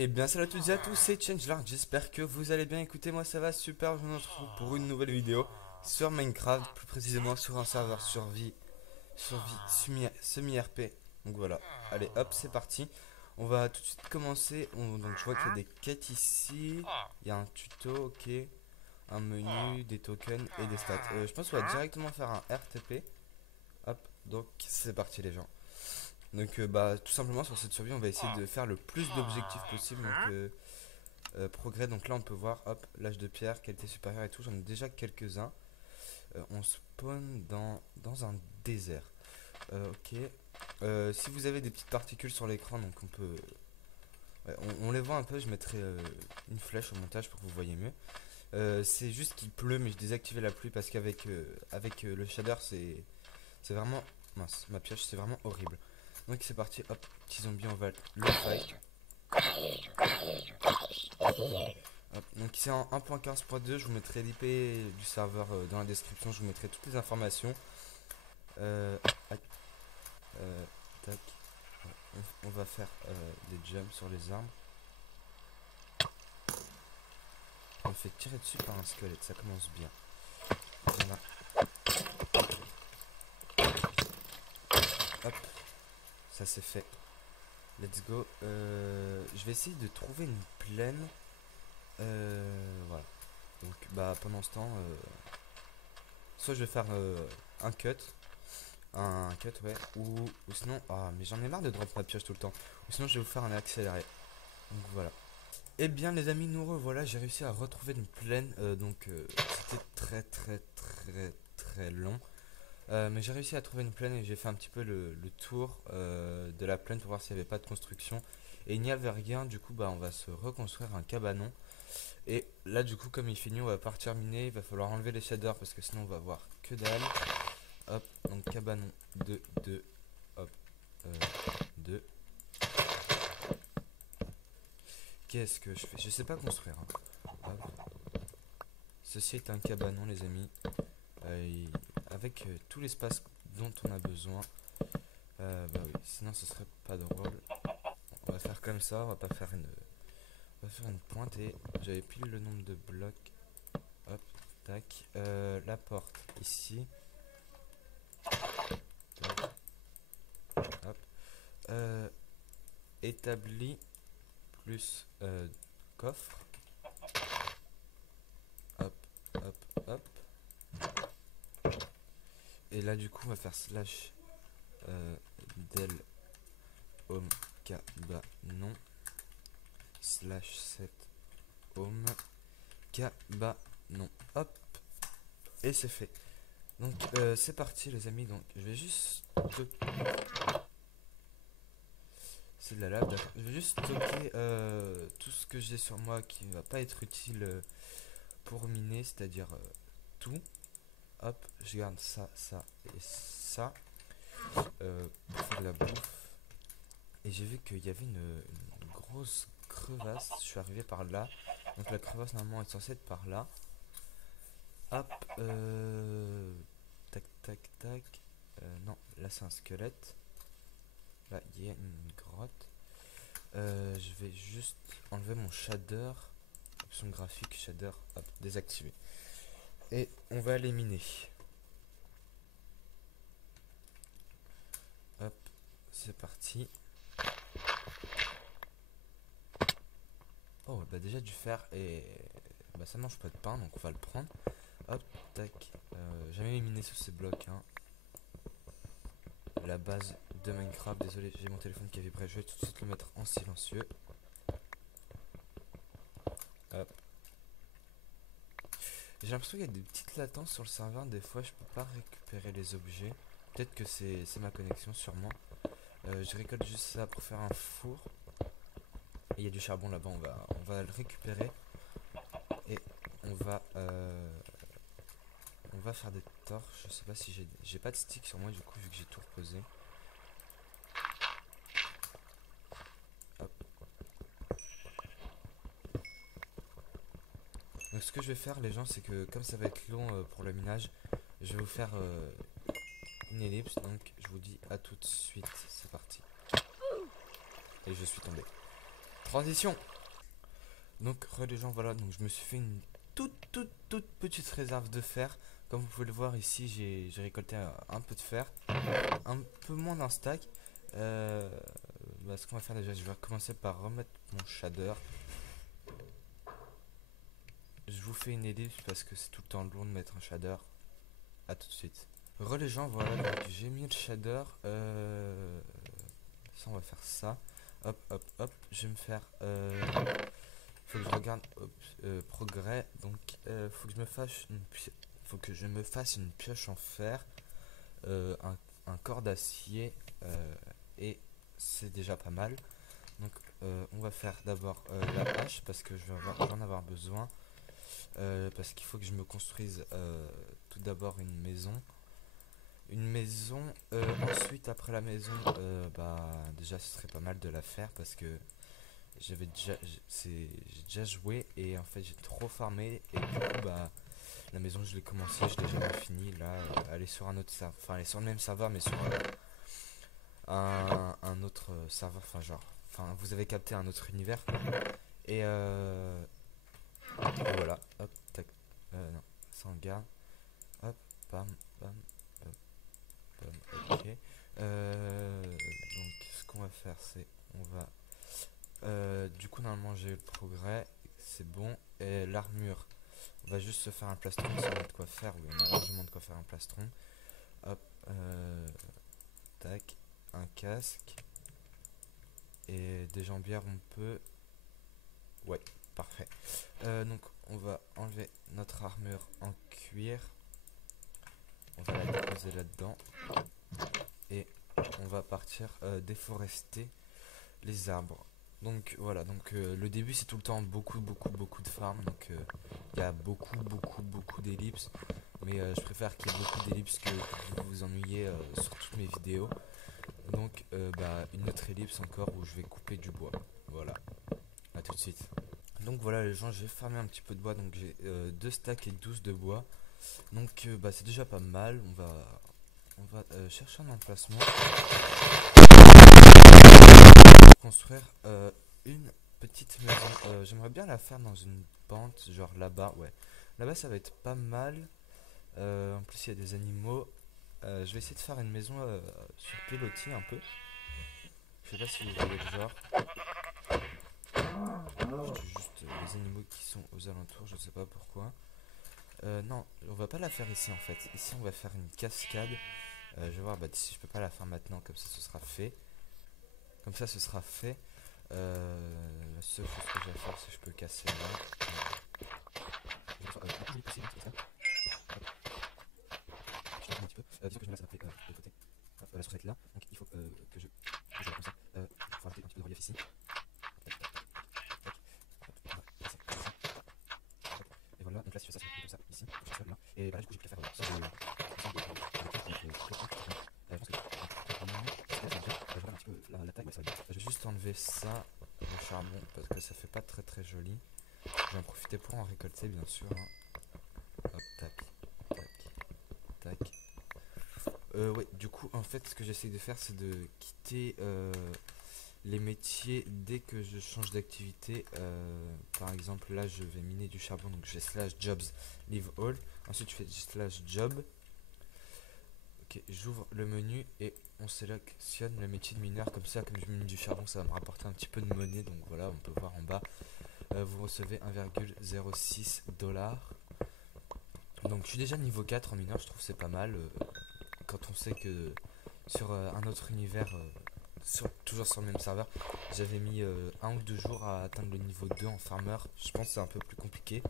Et bien salut à toutes et à tous, c'est Changelord, j'espère que vous allez bien. Écoutez, moi ça va super, je me retrouve pour une nouvelle vidéo sur Minecraft, plus précisément sur un serveur survie semi-RP. Donc voilà, allez hop, c'est parti. On va tout de suite commencer. Donc je vois qu'il y a des quêtes ici, il y a un tuto, ok, un menu, des tokens et des stats. Je pense qu'on va directement faire un RTP. Hop, donc c'est parti les gens. Donc bah tout simplement sur cette survie on va essayer de faire le plus d'objectifs possible. Donc progrès, donc là on peut voir, hop, l'âge de pierre, qualité supérieure et tout, j'en ai déjà quelques-uns. On spawn dans un désert. Ok. Si vous avez des petites particules sur l'écran, donc on peut... ouais, on les voit un peu, je mettrai une flèche au montage pour que vous voyez mieux. C'est juste qu'il pleut, mais je désactivais la pluie parce qu'avec le shader, c'est vraiment... Mince, ma pioche, c'est vraiment horrible. Donc c'est parti, hop, petit zombie, on va le fight. Hop, donc c'est en 1.15.2, je vous mettrai l'IP du serveur dans la description, je vous mettrai toutes les informations. Aïe, tac. On va faire des jumps sur les arbres. On fait tirer dessus par un squelette, ça commence bien. Voilà. Hop, ça c'est fait. Let's go. Je vais essayer de trouver une plaine. Voilà. Donc bah pendant ce temps, soit je vais faire un cut, ouais, ou sinon, ah mais j'en ai marre de drop ma pioche tout le temps. Ou sinon je vais vous faire un accéléré. Donc voilà. Eh bien les amis, nous revoilà, j'ai réussi à retrouver une plaine, c'était très long. Mais j'ai réussi à trouver une plaine et j'ai fait un petit peu le tour de la plaine pour voir s'il n'y avait pas de construction. Et il n'y avait rien, du coup bah on va se reconstruire un cabanon. Et là du coup comme il fait nuit, on va partir miner, il va falloir enlever les shaders parce que sinon on va voir que dalle. Hop, donc cabanon 2, 2, hop, 2. Qu'est-ce que je fais? Je sais pas construire, hein. Hop. Ceci est un cabanon les amis, avec tout l'espace dont on a besoin. Bah oui, sinon ce serait pas drôle. On va faire comme ça, on va pas faire on va faire une pointe et j'avais pile le nombre de blocs. Hop, tac. La porte ici. Tac, hop. Établi plus coffre. Hop, hop, hop. Et là du coup on va faire slash del home cabanon slash set home cabanon. Hop, et c'est fait. Donc c'est parti les amis. Donc je vais juste c'est de la lave, d'accord. Je vais juste stocker tout ce que j'ai sur moi qui ne va pas être utile pour miner, c'est-à-dire tout. Hop, je garde ça, ça et ça pour faire de la bouffe. Et j'ai vu qu'il y avait une grosse crevasse. Je suis arrivé par là. Donc la crevasse normalement est censée être par là. Hop, tac tac tac. Non, là c'est un squelette. Là il y a une grotte. Je vais juste enlever mon shader. Option graphique, shader, hop, désactivé. Et on va aller miner. Hop, c'est parti. Oh, bah déjà du fer et bah ça mange pas de pain, donc on va le prendre. Hop, tac. Jamais miné sous ces blocs, hein. La base de Minecraft. Désolé, j'ai mon téléphone qui a vibré. Je vais tout de suite le mettre en silencieux. Hop. J'ai l'impression qu'il y a des petites latences sur le serveur. Des fois, je peux pas récupérer les objets. Peut-être que c'est ma connexion, sûrement. Je récolte juste ça pour faire un four. Et il y a du charbon là-bas. On va le récupérer. Et on va faire des torches. Je sais pas si j'ai pas de stick sur moi du coup vu que j'ai tout reposé. Hop. Donc ce que je vais faire les gens, c'est que comme ça va être long pour le minage, je vais vous faire une ellipse. Donc je vous dis à tout de suite. C'est parti. Et je suis tombé. Transition. Donc les gens, voilà, donc je me suis fait une toute petite réserve de fer. Comme vous pouvez le voir ici, j'ai récolté un peu de fer, un peu moins d'un stack. Ce qu'on va faire déjà, je vais commencer par remettre mon shader. Je vous fais une ellipse parce que c'est tout le temps long de mettre un shader. A tout de suite. Les gens, voilà, donc j'ai mis le shader. Ça, on va faire ça. Hop, je vais me faire. Faut que je regarde progrès. Donc, faut que je me fasse une pioche en fer, un corps d'acier, et c'est déjà pas mal. Donc, on va faire d'abord la hache parce que je vais en avoir besoin. Parce qu'il faut que je me construise tout d'abord une maison. Ensuite, après la maison, déjà ce serait pas mal de la faire parce que j'ai déjà joué et en fait j'ai trop farmé et du coup la maison je l'ai commencé, je l'ai jamais fini. Là, elle est sur un autre serveur, enfin elle est sur le même serveur mais sur un autre serveur, enfin vous avez capté, un autre univers. Et voilà, hop, tac, non, ça on garde, hop, bam, bam, bam, bam, ok. Donc ce qu'on va faire c'est, on va, du coup normalement j'ai le progrès, c'est bon, et l'armure, on va juste se faire un plastron, ça on a de quoi faire, oui on a largement de quoi faire un plastron, hop, tac, un casque, et des jambières on peut, ouais, parfait. Donc on va enlever notre armure en cuir, on va la déposer là-dedans et on va partir déforester les arbres. Donc voilà, donc le début c'est tout le temps beaucoup de farm, donc il y a beaucoup d'ellipses, mais je préfère qu'il y ait beaucoup d'ellipses que vous vous ennuyez sur toutes mes vidéos. Donc une autre ellipse encore où je vais couper du bois. Voilà, à tout de suite. Donc voilà les gens, j'ai farmé un petit peu de bois, donc j'ai 2 stacks et 12 de bois. Donc c'est déjà pas mal. On va chercher un emplacement pour construire une petite maison. J'aimerais bien la faire dans une pente, genre là-bas, ouais. Là-bas ça va être pas mal. En plus il y a des animaux. Je vais essayer de faire une maison sur pilotis un peu. Je sais pas si vous voyez le genre. Juste les animaux qui sont aux alentours, je sais pas pourquoi. Non, on va pas la faire ici en fait. Ici on va faire une cascade. Je vais voir si je peux pas la faire maintenant, comme ça ce sera fait. Comme ça ce sera fait. La seule chose que je vais faire c'est que je peux casser là. Disons que je me laisse après de côté. La source est là, donc il faut que je la comme ça. Il faut rajouter un petit peu de relief ici. Et voilà, donc là si je fais ça, c'est comme ça ici, je fais ça là. Et là du coup j'ai pu la faire ça. Je pense que un petit peu la taille, ouais, ça va bien. Je vais juste enlever ça, le charbon, parce que ça fait pas très joli. Je vais en profiter pour en récolter bien sûr. Hop, tac, tac, tac. Ouais, du coup, en fait, ce que j'essaie de faire, c'est de quitter les métiers dès que je change d'activité. Par exemple, là, je vais miner du charbon, donc je fais slash jobs leave all. Ensuite, je fais slash job. Ok, j'ouvre le menu et on sélectionne le métier de mineur. Comme ça, comme je mine du charbon, ça va me rapporter un petit peu de monnaie. Donc voilà, on peut voir en bas. Vous recevez 1,06 $. Donc je suis déjà niveau 4 en mineur, je trouve c'est pas mal. Quand on sait que sur un autre univers, toujours sur le même serveur, j'avais mis 1 ou 2 jours à atteindre le niveau 2 en farmer. Je pense que c'est un peu plus compliqué,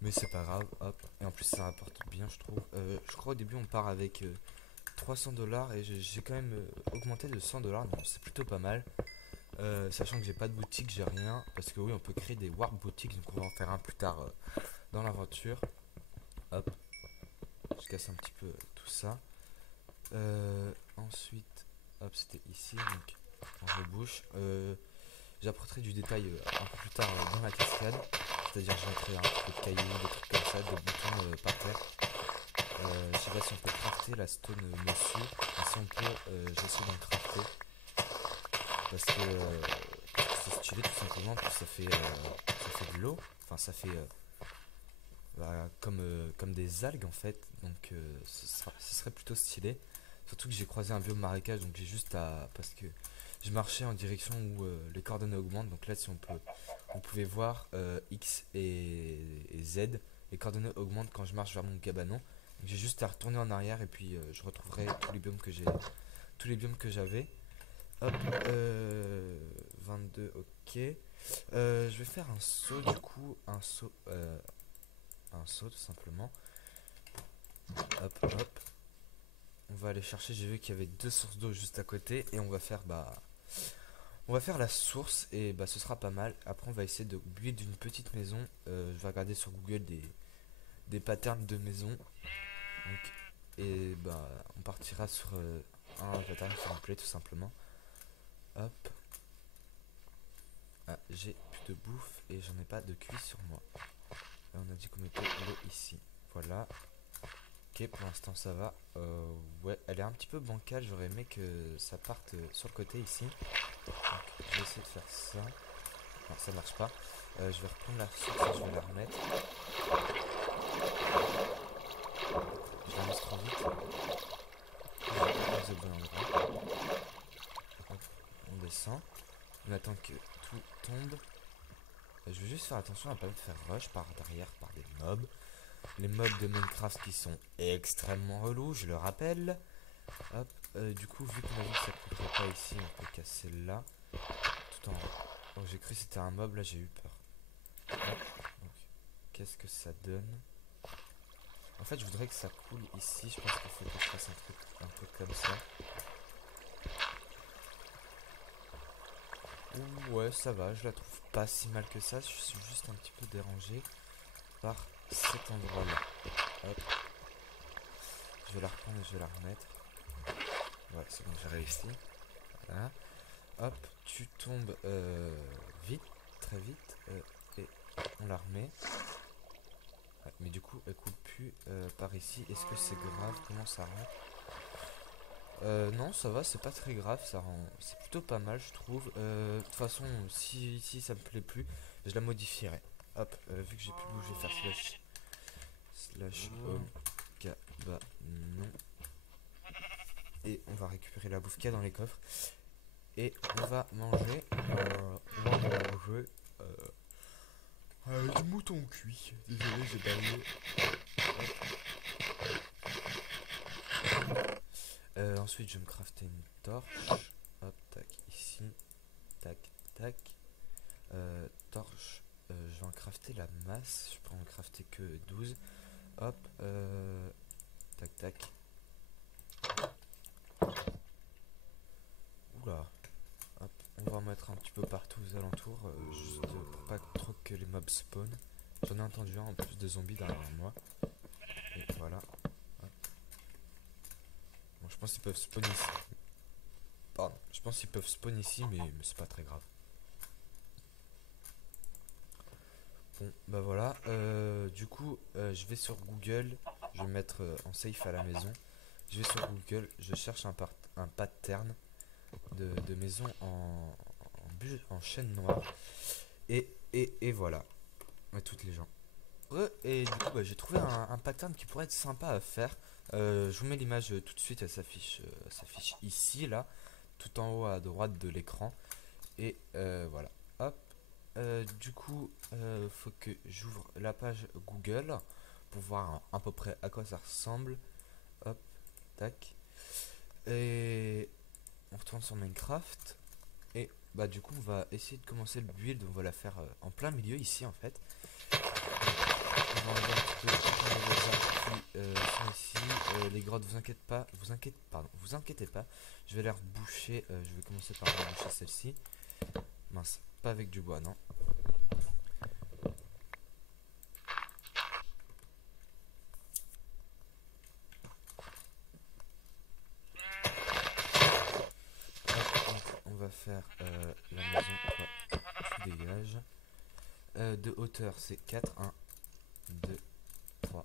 mais c'est pas grave. Hop. Et en plus ça rapporte bien, je trouve. Je crois au début on part avec 300 $ et j'ai quand même augmenté de 100 $, donc c'est plutôt pas mal. Sachant que j'ai pas de boutique, j'ai rien, parce que oui on peut créer des warp boutiques, donc on va en faire un plus tard dans l'aventure. Hop, je casse un petit peu tout ça. Ensuite, hop, c'était ici, donc on rebouche. J'apporterai du détail un peu plus tard dans la cascade, c'est-à-dire je mettrai un peu de cailloux, des trucs comme ça, des boutons par terre. Je sais pas si on peut crafter la stone monsieur, mais si on peut, j'essaie d'en crafter, parce que c'est stylé tout simplement, puis ça fait de l'eau, enfin ça fait comme des algues en fait, donc ce serait plutôt stylé. Surtout que j'ai croisé un biome marécage, donc j'ai juste à... Parce que je marchais en direction où les coordonnées augmentent, donc là si on peut... Vous pouvez voir X et Z, les coordonnées augmentent quand je marche vers mon cabanon. Donc j'ai juste à retourner en arrière et puis je retrouverai tous les biomes que j'ai... Tous les biomes que j'avais. Hop, 22, ok. Je vais faire un saut du coup, un saut tout simplement. Hop, hop. On va aller chercher, j'ai vu qu'il y avait deux sources d'eau juste à côté et on va faire la source et bah ce sera pas mal. Après on va essayer de build une petite maison. Je vais regarder sur Google des patterns de maison. Donc, et bah on partira sur un pattern qui me plaît tout simplement. Hop. Ah, j'ai plus de bouffe et j'en ai pas de cuit sur moi. Là, on a dit qu'on mettait l'eau ici. Voilà. Ok, pour l'instant ça va. Ouais, elle est un petit peu bancale. J'aurais aimé que ça parte sur le côté ici. Donc, je vais essayer de faire ça. Non, ça marche pas. Je vais reprendre la source et je vais la remettre. Je la mise trop vite. Je vais pas poser au bon endroit. Hop, on descend. On attend que tout tombe. Je vais juste faire attention à ne pas me faire rush par derrière par des mobs. Les mobs de Minecraft qui sont extrêmement relous, je le rappelle. Hop, du coup, vu qu'on a vu que ça ne couperait pas ici, on peut casser là. Tout en haut. Donc j'ai cru que c'était un mob, là j'ai eu peur. Hop, donc, qu'est-ce que ça donne? En fait, je voudrais que ça coule ici. Je pense qu'il faut que je fasse un truc un peu comme ça. Ouh, ouais, ça va, je la trouve pas si mal que ça. Je suis juste un petit peu dérangé par cet endroit-là. Hop. Je vais la reprendre et je vais la remettre. Ouais, c'est bon, j'ai réussi. Voilà. Hop, tu tombes vite, très vite. Et on la remet. Ouais, mais du coup, elle coule plus par ici. Est-ce que c'est grave? Comment ça rend? Non, ça va, c'est pas très grave. Ça rend. C'est plutôt pas mal, je trouve. De toute façon, si ça me plaît plus, je la modifierai. Hop, vu que j'ai plus bougé, faire slash home cabanon. Et on va récupérer la bouffe qu'il y a dans les coffres. Et on va manger. Du mouton cuit. Désolé, j'ai balayé. Ensuite, je vais me crafter une torche. Hop, tac, ici. Tac, tac. Torche. Je vais en crafter la masse. Je peux en crafter que 12. Hop. Tac, tac. Oula. Hop. On va en mettre un petit peu partout aux alentours. Juste pour pas trop que les mobs spawn. J'en ai entendu un en plus de zombies derrière moi. Et voilà. Hop. Bon, je pense qu'ils peuvent spawn ici. Pardon. Je pense qu'ils peuvent spawn ici, mais c'est pas très grave. Bon, bah voilà. Du coup, je vais sur Google. Je vais mettre en safe à la maison. Je vais sur Google. Je cherche un pattern de maison en chaîne noire. Et voilà. À toutes les gens. Et du coup, bah, j'ai trouvé un pattern qui pourrait être sympa à faire. Je vous mets l'image tout de suite. Elle s'affiche ici, là. Tout en haut à droite de l'écran. Et voilà. Hop. Du coup, faut que j'ouvre la page Google pour voir à peu près à quoi ça ressemble. Hop, tac. Et on retourne sur Minecraft. Et bah du coup, on va essayer de commencer le build. On va la faire en plein milieu ici en fait. On va enlever un petit peu les arbres qui sont ici. Les grottes, vous inquiétez pas. Je vais les reboucher. Je vais commencer par reboucher celle-ci. Mince, pas avec du bois, non. On va faire la maison. Hop, tu dégages. De hauteur, c'est 4. 1, 2, 3,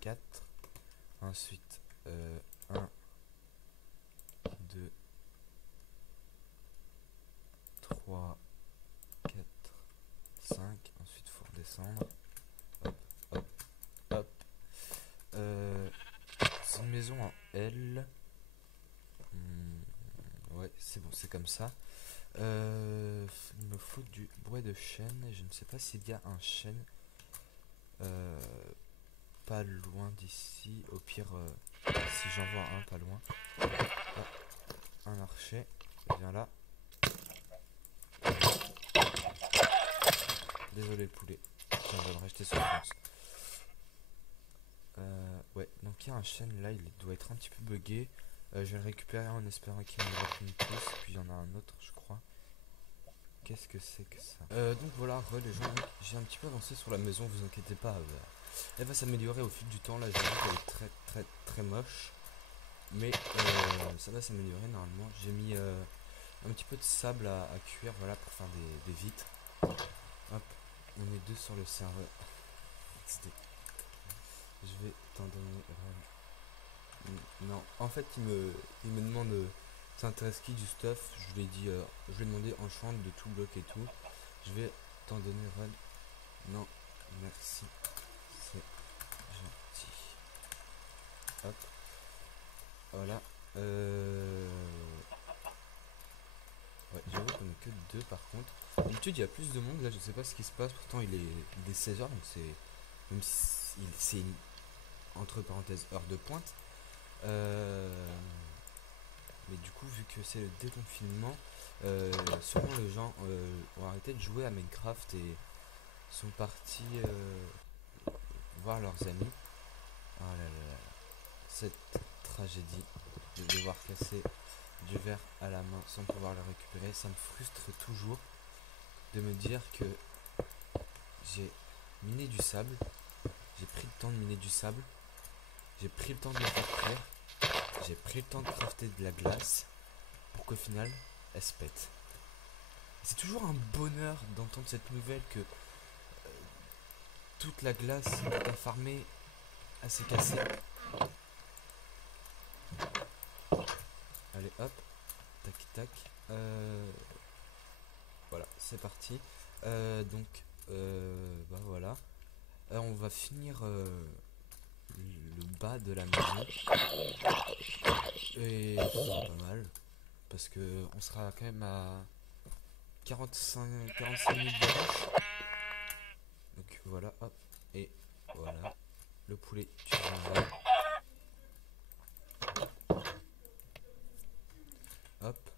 4. Ensuite, 1, 2, 3, descendre. Hop, hop, hop. C'est une maison en L. Ouais, c'est bon, c'est comme ça. Il me faut du bois de chêne. Je ne sais pas s'il y a un chêne pas loin d'ici. Au pire, si j'en vois un pas loin. Hop, un archer. Viens là. Désolé le poulet. Je vais le racheter sur France. Ouais, donc il y a un chêne là, il doit être un petit peu bugué. Je vais le récupérer en espérant qu'il me reste une pousse. Puis il y en a un autre, je crois. Qu'est-ce que c'est que ça? Donc voilà, les gens, j'ai un petit peu avancé sur la maison, vous inquiétez pas. Elle va s'améliorer au fil du temps. Là, j'ai vu qu'elle est très très très moche. Mais ça va s'améliorer normalement. J'ai mis un petit peu de sable à cuire, voilà, pour faire des vitres. Hop, on est deux sur le serveur. Je vais t'en donner. Non, en fait, il me demande ça intéresse qui du stuff. Je lui ai dit, je lui ai demandé enchant de tout bloc et tout. Je vais t'en donner run. Non, merci. C'est gentil. Hop. Voilà. Ouais, j'avoue qu'on est que deux par contre. D'habitude, il y a plus de monde. Là, je sais pas ce qui se passe. Pourtant, il est 16h. Donc, c'est. Même si c'est une. Entre parenthèses, heure de pointe. Mais du coup, vu que c'est le déconfinement, sûrement les gens ont arrêté de jouer à Minecraft et sont partis voir leurs amis. Oh là là là, cette tragédie de devoir casser du verre à la main sans pouvoir le récupérer, ça me frustre toujours de me dire que j'ai miné du sable, j'ai pris le temps de miner du sable, j'ai pris le temps de me faire cuire, j'ai pris le temps de crafter de la glace pour qu'au final elle se pète. C'est toujours un bonheur d'entendre cette nouvelle que toute la glace que t'as farmée s'est cassée. Allez hop, tac tac. Voilà, c'est parti. Donc, bah voilà. On va finir le bas de la maison. Et ça sera pas mal. Parce que on sera quand même à 45 minutes de rush. Donc voilà, hop. Et voilà. Le poulet, tu viens là. Hop.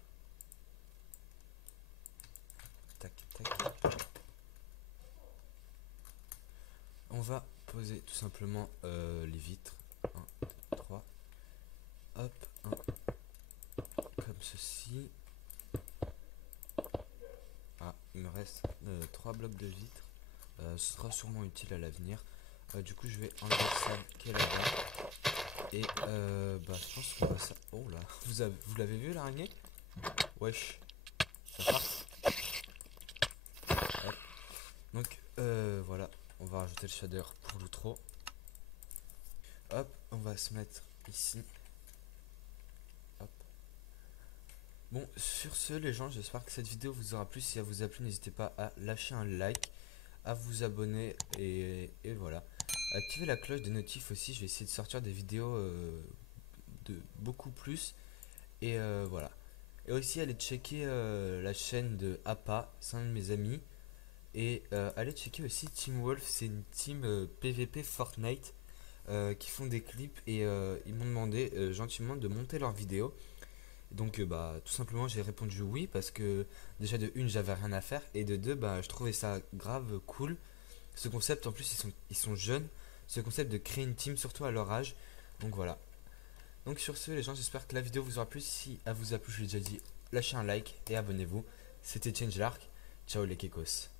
Tac, tac. On va poser tout simplement les vitres. 1, 2, 3. Hop, 1. Comme ceci. Ah, il me reste 3 blocs de vitres. Ce sera sûrement utile à l'avenir. Du coup, je vais enlever celle qui est là-bas. Et bah, je pense qu'on va ça. Oh là, vous l'avez vu l'araignée? Wesh. Ça part. Hop. Donc, voilà. On va rajouter le shader pour l'outro. Hop, on va se mettre ici. Hop. Bon, sur ce, les gens, j'espère que cette vidéo vous aura plu. Si elle vous a plu, n'hésitez pas à lâcher un like, à vous abonner et voilà. Activez la cloche des notifs aussi. Je vais essayer de sortir des vidéos de beaucoup plus. Et voilà. Et aussi, allez checker la chaîne de Appa, c'est un de mes amis. Et allez checker aussi Team Wolf, c'est une team PVP Fortnite qui font des clips. Et ils m'ont demandé gentiment de monter leurs vidéos. Donc bah tout simplement j'ai répondu oui parce que déjà de une j'avais rien à faire et de deux bah je trouvais ça grave cool. Ce concept en plus ils sont jeunes, ce concept de créer une team surtout à leur âge. Donc voilà. Donc sur ce les gens j'espère que la vidéo vous aura plu. Si elle vous a plu je l'ai déjà dit, lâchez un like et abonnez-vous. C'était Changelark. Ciao les kekos.